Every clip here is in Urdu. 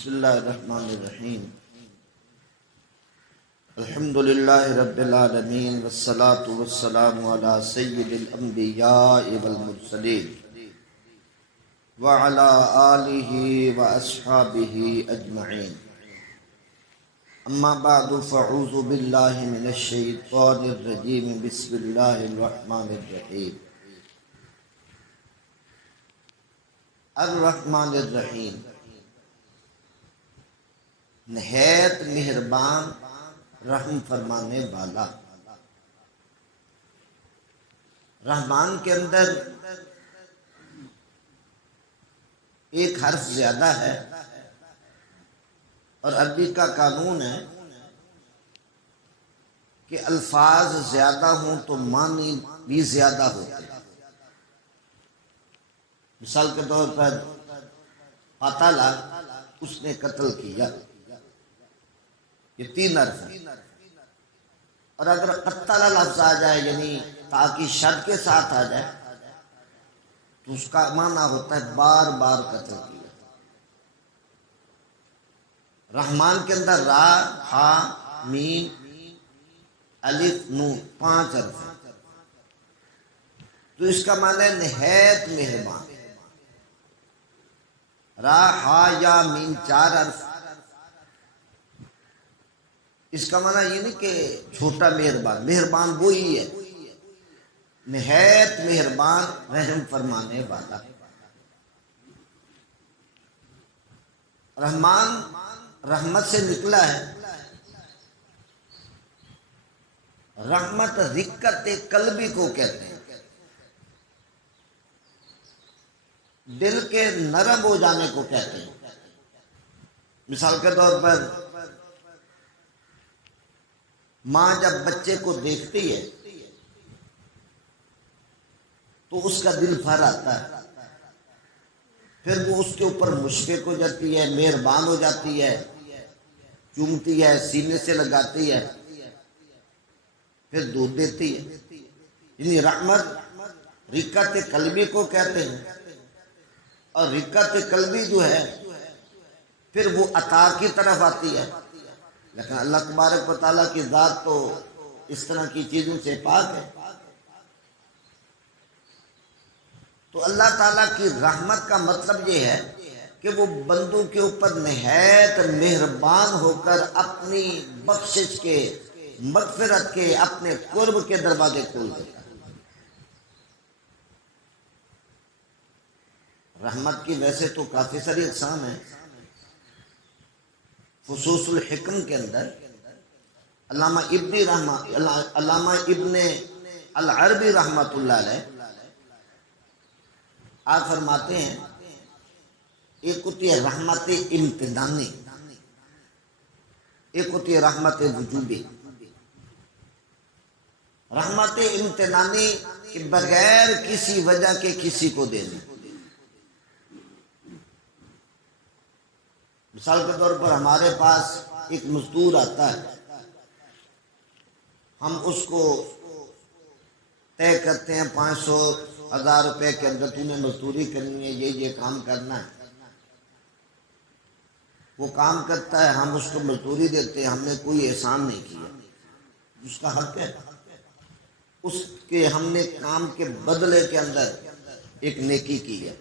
بسم اللہ الرحمن الرحیم الحمدللہ رب العالمین والصلاة والسلام علی سید الانبیاء والمرسلین وعلی آلہ واصحابہ اجمعین اما بعد فاعوذ باللہ من الشیطان الرجیم بسم اللہ الرحمن الرحیم الرحمن الرحیم نہایت مہربان رحم فرمانے والا۔ رحمان کے اندر ایک حرف زیادہ ہے اور عربی کا قانون ہے کہ الفاظ زیادہ ہوں تو معنی بھی زیادہ ہوتے ہیں۔ مثال کے طور پر قتل، اس نے قتل کیا، یہ 3 حرف ہیں، اور اگر قتل لفظ آ جائے یعنی تاکہ شد کے ساتھ آ جائے تو اس کا معنی ہوتا ہے بار بار قتل کیا۔ رحمان کے اندر را، ہا، میم، الف، نون 5 حرف ہیں، تو اس کا معنی ہے نہایت مہربان۔ را، ہا یا میم 4 حرف، اس کا معنی یہ نہیں کہ چھوٹا مہربان، مہربان وہی ہے، نہایت مہربان رحم فرمانے والا۔ رحمان رحمت سے نکلا ہے۔ رحمت رقت قلبی کو کہتے ہیں، دل کے نرم ہو جانے کو کہتے ہیں۔ مثال کے طور پر ماں جب بچے کو دیکھتی ہے تو اس کا دل بھر آتا ہے، پھر وہ اس کے اوپر مشفق ہو جاتی ہے، مہربان ہو جاتی ہے، چومتی ہے، سینے سے لگاتی ہے، پھر دودھ دیتی ہے۔ یعنی رحمت رقت قلبی کو کہتے ہیں، اور رقت قلبی جو ہے پھر وہ عطا کی طرف آتی ہے۔ لیکن اللہ تبارک و تعالیٰ کی ذات تو اس طرح کی چیزوں سے پاک ہے۔ تو اللہ تعالیٰ کی رحمت کا مطلب یہ ہے کہ وہ بندوں کے اوپر نہایت مہربان ہو کر اپنی بخشش کے، مغفرت کے، اپنے قرب کے دروازے کھول دیتا ہے۔ رحمت کی ویسے تو کافی ساری اقسام ہیں۔ فصوص الحکم کے اندر علامہ ابن العربی رحمۃ اللہ علیہ آپ فرماتے ہیں ایک ہوتی ہے رحمت امتنانی، ایک ہوتی ہے رحمت وجوبی۔ رحمت امتنانی کہ بغیر کسی وجہ کے کسی کو دینا۔ مثال کے طور پر ہمارے پاس ایک مزدور آتا ہے، ہم اس کو طے کرتے ہیں 500 1000 روپے کے اندر تو نے مزدوری کرنی ہے، یہ کام کرنا ہے۔ وہ کام کرتا ہے، ہم اس کو مزدوری دیتے ہیں، ہم نے کوئی احسان نہیں کیا، اس کا حق ہے، اس کے ہم نے کام کے بدلے کے اندر ایک نیکی کی ہے۔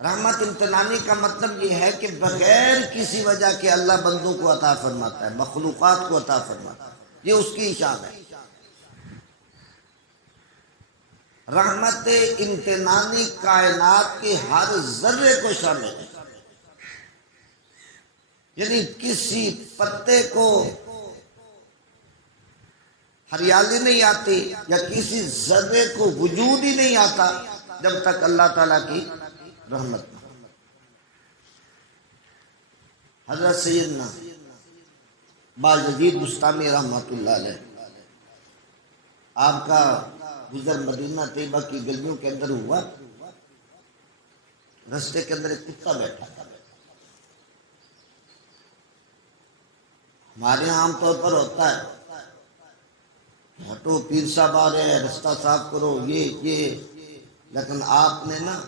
رحمت امتنانی کا مطلب یہ ہے کہ بغیر کسی وجہ کے اللہ بندوں کو عطا فرماتا ہے، مخلوقات کو عطا فرماتا ہے، یہ اس کی شان ہے۔ رحمت امتنانی کائنات کے ہر ذرے کو شامل ہے، یعنی کسی پتے کو ہریالی نہیں آتی یا کسی ذرے کو وجود ہی نہیں آتا جب تک اللہ تعالیٰ کی رحمت۔ حضرت سیدنا باجدید بستانی رحمۃ اللہ علیہ، آپ کا گزر مدینہ طیبہ کی گلیوں کے اندر ہوا، رستے کے اندر ایک کتا بیٹھا تھا۔ ہمارے یہاں عام طور پر ہوتا ہے ہٹو پیر صاحب آ رہے ہیں، رستہ صاف کرو، یہ لیکن آپ نے نا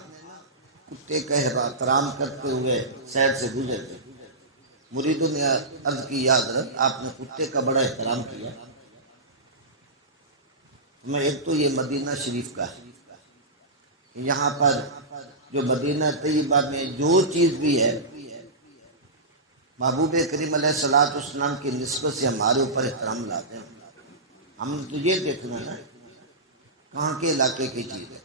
کتے کا احترام کرتے ہوئے سائڈ سے گزر گئے. مریدوں نے عرض کی یا حضرت آپ نے کتے کا بڑا احترام کیا. میں ایک تو یہ مدینہ شریف کا ہے، یہاں پر جو مدینہ طیبہ میں جو چیز بھی ہے محبوب کریم علیہ الصلوۃ والسلام کی نسبت سے ہمارے اوپر احترام لاتے ہیں. ہم تو یہ دیکھنا ہے کہاں کے علاقے کی چیز ہے.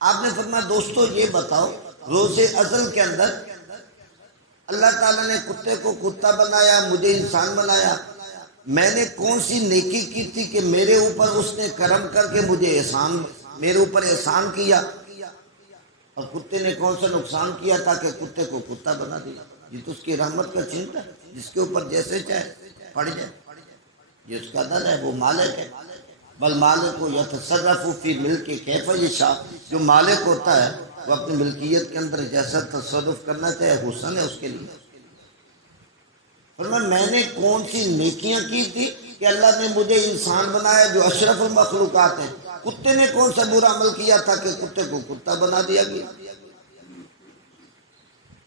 آپ نے فرمایا دوستو یہ بتاؤ، روز ازل کے اندر اللہ تعالیٰ نے کتے کو کتا بنایا، مجھے انسان بنایا، میں نے کون سی نیکی کی تھی کہ میرے اوپر اس نے کرم کر کے مجھے میرے اوپر احسان کیا، اور کتے نے کون سا نقصان کیا تھا کہ کتے کو کتا بنا دیا. یہ تو اس کی رحمت کا چنتا ہے، جس کے اوپر جیسے چاہے پڑ جائے، یہ اس کا در ہے، وہ مالک ہے. بل مالک کو یتصرف فی ملک کیف یشاء، جو مالک ہوتا ہے وہ اپنی ملکیت کے اندر جیسا تصرف کرنا چاہے حسن ہے اس کے لیے. فرمایا میں نے کون سی نیکیاں کی تھی کہ اللہ نے مجھے انسان بنایا جو اشرف المخلوقات ہیں. کتے نے کون سا برا عمل کیا تھا کہ کتے کو کتا بنا دیا گیا.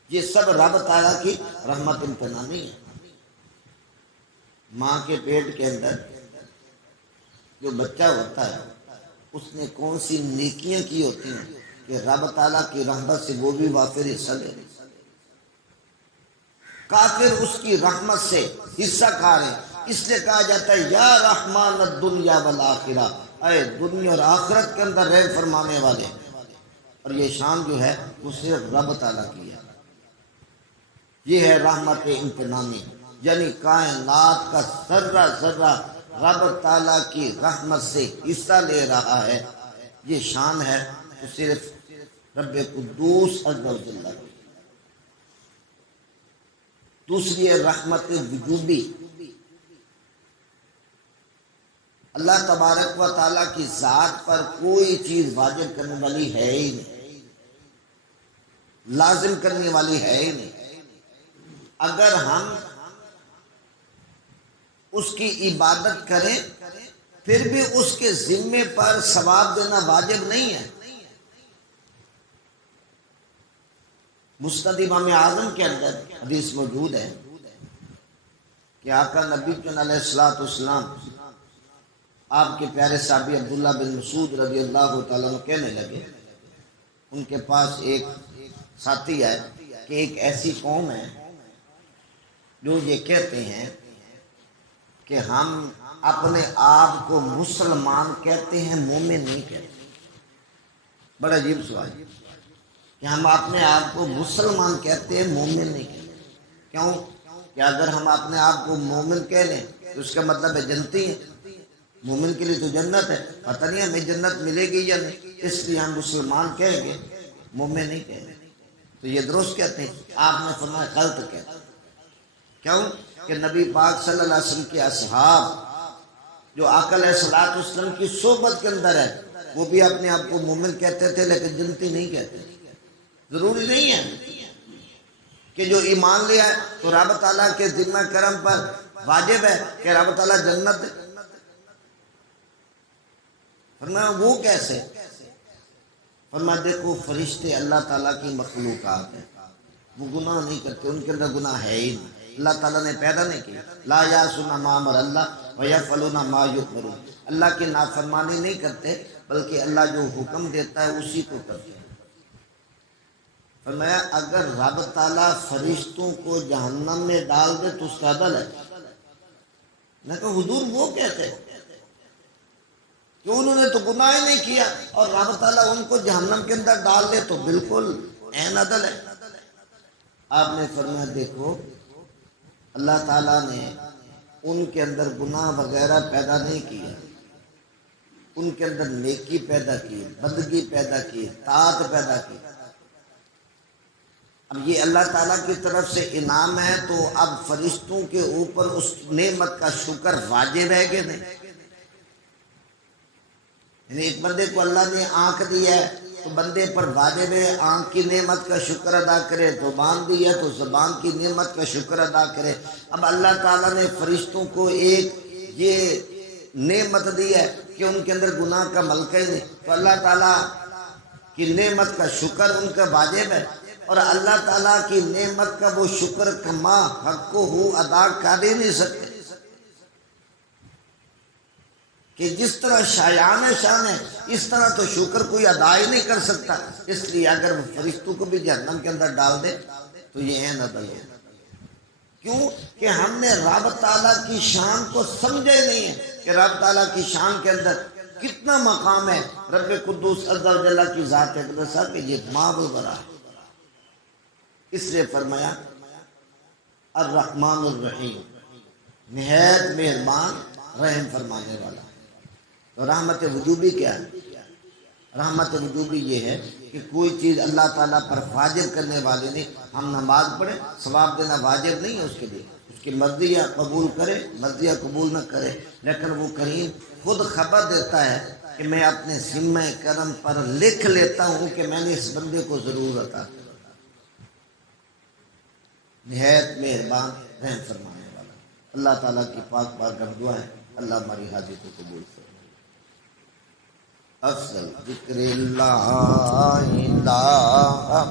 یہ سب رب تعالیٰ کی رحمت امتنانی ہے. ماں کے پیٹ کے اندر جو بچہ ہوتا ہے اس نے کون سی نیکیاں کی ہوتی ہیں کہ رب تعالیٰ کی رحمت سے وہ بھی وافر حصہ لے. کافر اس کی رحمت سے حصہ کھا رہے، اس لیے کہا جاتا ہے یا رحمان الدنیا والآخرہ، اے دنیا اور آخرت کے اندر رحم فرمانے والے. اور یہ شان جو ہے وہ صرف رب تعالیٰ کی ہے. یہ ہے رحمت امتنانی، یعنی کائنات کا ذرہ ذرہ رب تعالیٰ کی رحمت سے حصہ لے رہا ہے. یہ شان ہے تو صرف رب قدوس عز و جل کی. دوسری ہے رحمت وجوبی. اللہ تبارک و تعالیٰ کی ذات پر کوئی چیز واجب کرنے والی ہے ہی نہیں، لازم کرنے والی ہے ہی نہیں. اگر ہم اس کی عبادت کریں پھر بھی اس کے ذمے پر ثواب دینا واجب نہیں ہے. مسند امام اعظم کے اندر حدیث موجود ہے کہ آقا نبی علیہ الصلوۃ والسلام آپ کے پیارے صحابی عبداللہ بن مسعود رضی اللہ تعالیٰ عنہ کہنے لگے، ان کے پاس ایک ساتھی ہے کہ ایک ایسی قوم ہے جو یہ کہتے ہیں کہ ہم اپنے آپ کو مسلمان کہتے ہیں، مومن نہیں کہتے. بڑا عجیب سوال کہ ہم اپنے آپ کو مسلمان کہتے ہیں، مومن نہیں کہتے. کیوں کہ اگر ہم اپنے آپ کو مومن کہہ لیں تو اس کا مطلب ہے جنتی ہیں. مومن کے لیے تو جنت ہے، پتہ نہیں ہمیں جنت ملے گی یا نہیں، اس لیے ہم مسلمان کہیں گے، مومن نہیں کہیں گے. تو یہ درست کہتے ہیں. آپ نے فرمایا غلط کہتے ہیں. کیوں کہ نبی پاک صلی اللہ علیہ وسلم کے اصحاب جو آقا علیہ الصلوۃ والسلام کی صحبت کے اندر ہے وہ بھی اپنے آپ کو مومن کہتے تھے لیکن جنتی نہیں کہتے. ضروری نہیں ہے کہ جو ایمان لیا ہے تو رب تعالیٰ کے ذمہ کرم پر واجب ہے کہ رب تعالیٰ جنت دے. فرمایا وہ کیسے؟ فرمایا دیکھو فرشتے اللہ تعالیٰ کی مخلوقات ہیں، وہ گناہ نہیں کرتے، ان کے اندر گناہ ہے ہی نہیں. اللہ تعالیٰ نے پیدا نہیں کیا. لا یعصون ما امر اللہ ویفعلون ما یؤمرون. اللہ کی نافرمانی نہیں کرتے بلکہ اللہ جو حکم دیتا ہے اسی کو کرتے ہیں. فرمایا اگر رب تعالیٰ فرشتوں کو جہنم میں ڈال دے تو اس کا عدل ہے. میں کہا حضور وہ کہتے ہیں کہ انہوں نے تو گناہ ہی نہیں کیا اور رب تعالیٰ ان کو جہنم کے اندر ڈال دے تو بالکل عین عدل ہے. آپ نے فرمایا دیکھو اللہ تعالیٰ نے ان کے اندر گناہ وغیرہ پیدا نہیں کیا، ان کے اندر نیکی پیدا کی، بندگی پیدا کی، طاعت پیدا کی. اب یہ اللہ تعالیٰ کی طرف سے انعام ہے تو اب فرشتوں کے اوپر اس نعمت کا شکر واجب ہے کہ نہیں؟ یعنی ایک بندے کو اللہ نے آنکھ دی ہے تو بندے پر واجب ہے آنکھ کی نعمت کا شکر ادا کرے. زبان دی ہے تو زبان کی نعمت کا شکر ادا کرے. اب اللہ تعالیٰ نے فرشتوں کو ایک یہ نعمت دی ہے کہ ان کے اندر گناہ کا ملکہ ہی نہیں، تو اللہ تعالیٰ کی کی نعمت کا شکر ان کا واجب ہے، اور اللہ تعالیٰ کی نعمت کا وہ شکر کما حق کو ہو ادا کر ہی نہیں سکتے، کہ جس طرح شایان شان ہے اس طرح تو شکر کوئی ادا ہی نہیں کر سکتا۔ اس لیے اگر وہ فرشتوں کو بھی جہنم کے اندر ڈال دے تو یہ ہے نہ بھائی، کیوں کہ ہم نے رب تعالیٰ کی شان کو سمجھا ہی نہیں ہے کہ رب تعالیٰ کی شان کے اندر کتنا مقام ہے رب قدوس عز و جل کی ذات اقدس کہ یہ ماں برا ہے۔ اس لیے فرمایا الرحمن الرحیم، نہایت مہربان رحم فرمانے والا۔ تو رحمت وجوبی کیا ہے؟ رحمت وجوبی یہ ہے کہ کوئی چیز اللہ تعالیٰ پر واجب کرنے والی نہیں۔ ہم نماز پڑھیں، ثواب دینا واجب نہیں ہے اس کے لیے، اس کی مرضی یا قبول کرے مرضی یا قبول نہ کرے، لیکن وہ کریم خود خبر دیتا ہے کہ میں اپنے ذمہ کرم پر لکھ لیتا ہوں کہ میں نے اس بندے کو ضرور عطا کیا۔ نہایت مہربان رحم فرمانے والا۔ اللہ تعالیٰ کی پاک بارگاہ دعا ہے اللہ ہماری حاجت کو قبول کرے۔ افضل ذکر لا الہ